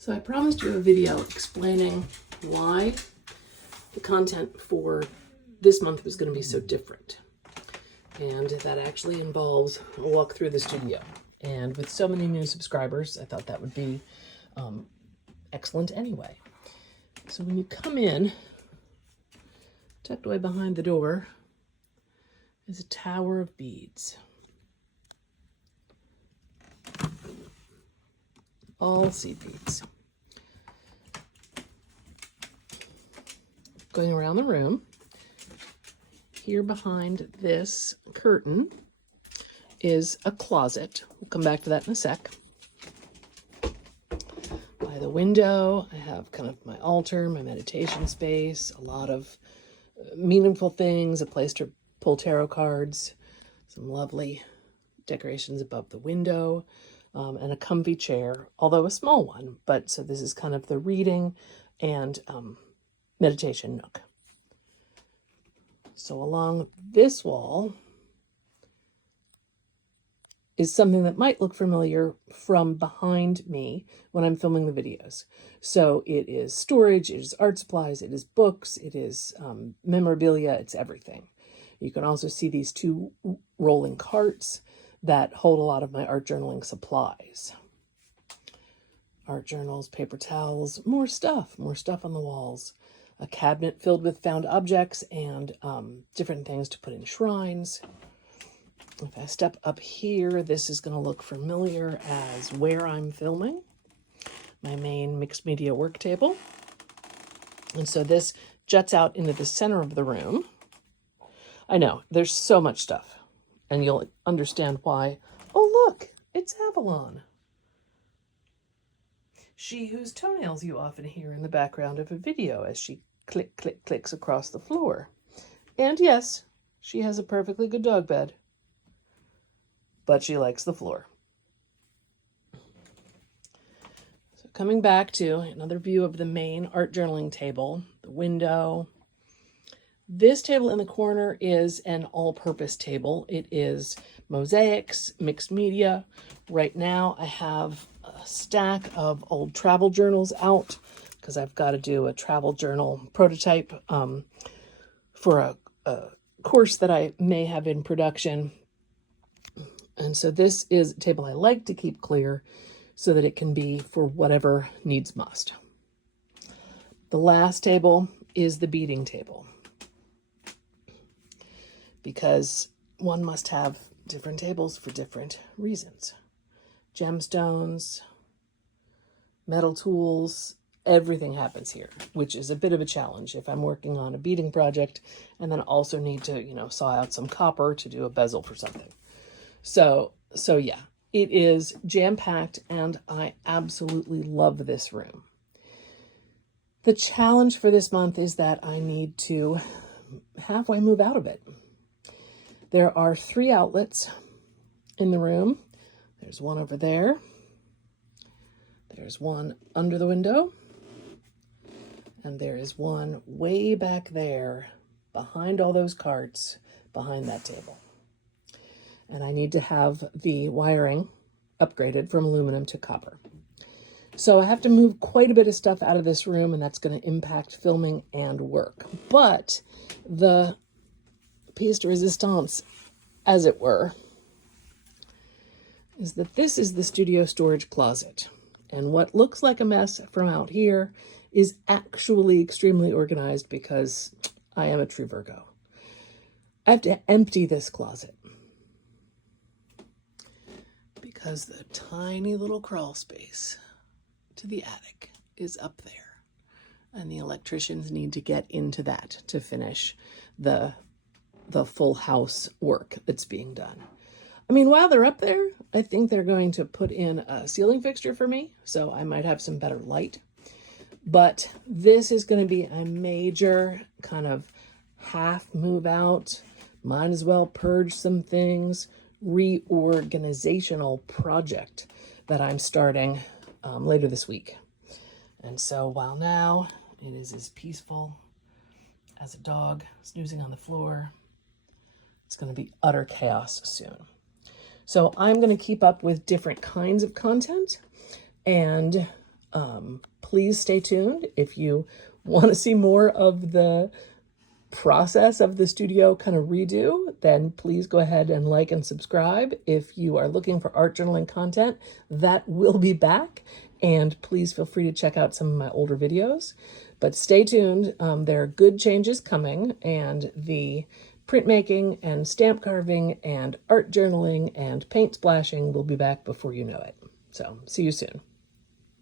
So I promised you a video explaining why the content for this month was going to be so different. And that actually involves a walk through the studio. And with so many new subscribers, I thought that would be excellent anyway. So when you come in, tucked away behind the door is a tower of beads. All seed beads. Going around the room, here behind this curtain is a closet. We'll come back to that in a sec. By the window, I have kind of my altar, my meditation space, a lot of meaningful things, a place to pull tarot cards, some lovely decorations above the window, and a comfy chair, although a small one. But so this is kind of the reading and meditation nook. So along this wall is something that might look familiar from behind me when I'm filming the videos. So it is storage, it is art supplies, it is books, it is memorabilia, it's everything. You can also see these two rolling carts that hold a lot of my art journaling supplies. Art journals, paper towels, more stuff on the walls. A cabinet filled with found objects and different things to put in shrines. If I step up here, this is going to look familiar as where I'm filming, my main mixed media work table. And so this juts out into the center of the room. I know, there's so much stuff, and you'll understand why. Oh, look, it's Avalon. She whose toenails you often hear in the background of a video as she click, click, clicks across the floor. And yes, she has a perfectly good dog bed, but she likes the floor. So coming back to another view of the main art journaling table, the window. This table in the corner is an all-purpose table. It is mosaics, mixed media. Right now I have a stack of old travel journals out because I've got to do a travel journal prototype for a course that I may have in production. And so this is a table I like to keep clear so that it can be for whatever needs must. The last table is the beading table, because one must have different tables for different reasons. Gemstones, metal tools, everything happens here, which is a bit of a challenge if I'm working on a beading project and then also need to, saw out some copper to do a bezel for something. So yeah, it is jam-packed and I absolutely love this room. The challenge for this month is that I need to halfway move out of it. There are 3 outlets in the room. There's one over there. There's one under the window. And there is one way back there behind all those carts, behind that table. And I need to have the wiring upgraded from aluminum to copper. So I have to move quite a bit of stuff out of this room, and that's going to impact filming and work. But the piece de resistance, as it were, is that this is the studio storage closet. And what looks like a mess from out here is actually extremely organized because I am a true Virgo. I have to empty this closet because the tiny little crawl space to the attic is up there. And the electricians need to get into that to finish the full house work that's being done. I mean, while they're up there, I think they're going to put in a ceiling fixture for me, so I might have some better light. But this is going to be a major kind of half move out, might as well purge some things, reorganizational project that I'm starting later this week. And so while now it is as peaceful as a dog snoozing on the floor, it's going to be utter chaos soon. So I'm going to keep up with different kinds of content, and Please stay tuned. If you want to see more of the process of the studio kind of redo, then please go ahead and like and subscribe. If you are looking for art journaling content, that will be back. And please feel free to check out some of my older videos. But stay tuned. There are good changes coming, and the printmaking and stamp carving and art journaling and paint splashing will be back before you know it. So see you soon.